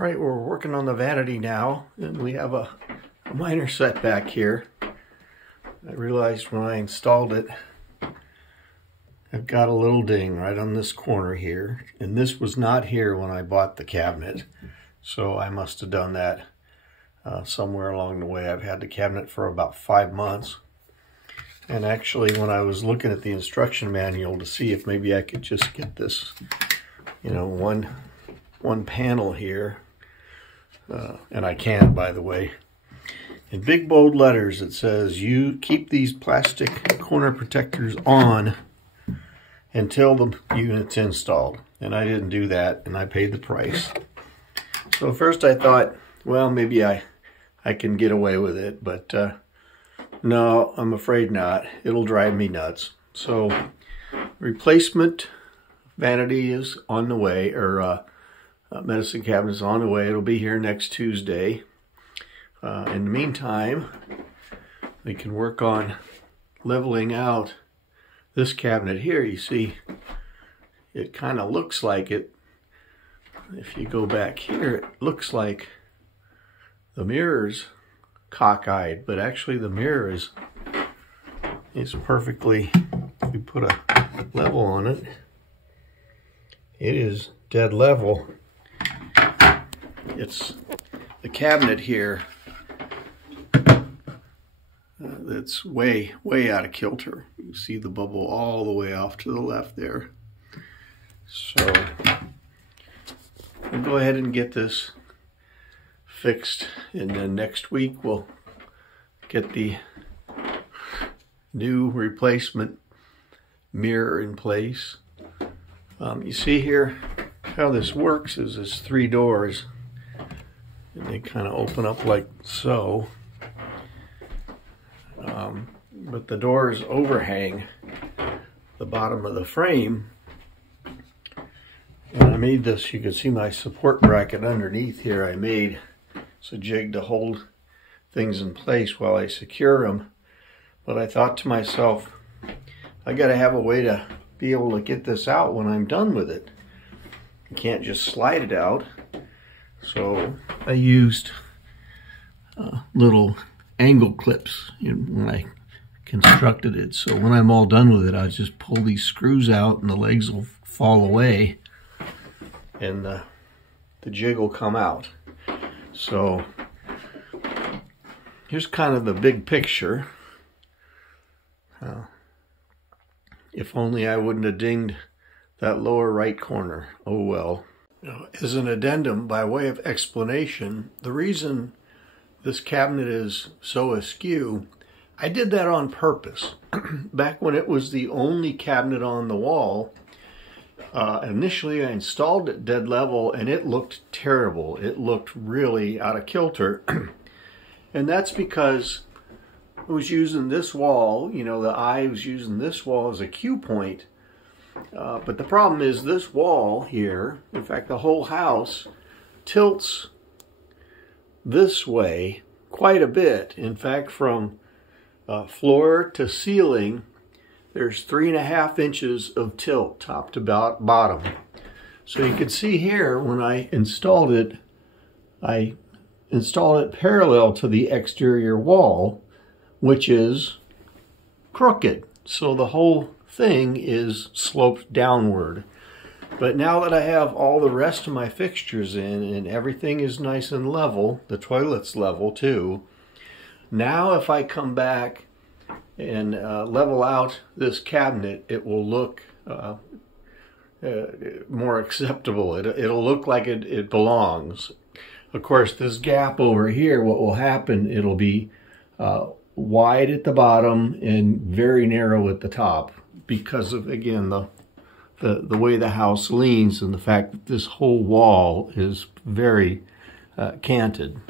All right, we're working on the vanity now, and we have a minor setback here. I realized when I installed it, I've got a little ding right on this corner here, and this was not here when I bought the cabinet, so I must have done that somewhere along the way. I've had the cabinet for about 5 months, and actually when I was looking at the instruction manual to see if maybe I could just get this, you know, one panel here, and I can, by the way. In big bold letters it says, you keep these plastic corner protectors on until the unit's installed. And I didn't do that, and I paid the price. So first I thought, well, maybe I can get away with it, but no, I'm afraid not. It'll drive me nuts. So replacement vanity is on the way, or medicine cabinet is on the way. It'll be here next Tuesday. In the meantime, we can work on leveling out this cabinet here. You see, it kind of looks like it. If you go back here, it looks like the mirror's cockeyed, but actually the mirror is perfectly, if we put a level on it, it is dead level. It's the cabinet here that's way out of kilter. You see the bubble all the way off to the left there. So we'll go ahead and get this fixed, and then next week we'll get the new replacement mirror in place. You see here how this works is there's 3 doors, and they kind of open up like so. But the doors overhang the bottom of the frame. And I made this, you can see my support bracket underneath here. I made it's a jig to hold things in place while I secure them. But I thought to myself, I got to have a way to be able to get this out when I'm done with it. You can't just slide it out. So I used little angle clips when I constructed it. So when I'm all done with it, I'll just pull these screws out and the legs will fall away, and the jig will come out. So here's kind of the big picture. If only I wouldn't have dinged that lower right corner. Oh well. As an addendum, by way of explanation, the reason this cabinet is so askew, I did that on purpose. Back when it was the only cabinet on the wall, initially I installed it dead level and it looked terrible. It looked really out of kilter. And that's because I was using this wall, you know, the eye was using this wall as a cue point. But the problem is this wall here, in fact the whole house, tilts this way quite a bit. In fact, from floor to ceiling, there's 3.5 inches of tilt, top to bottom. So you can see here, when I installed it parallel to the exterior wall, which is crooked. So the whole thing is sloped downward. But now that I have all the rest of my fixtures in and everything is nice and level, the toilet's level too, now if I come back and level out this cabinet, it will look more acceptable. It'll look like it belongs. Of course, this gap over here, what will happen, it'll be wide at the bottom and very narrow at the top because of, again, the way the house leans and the fact that this whole wall is very canted.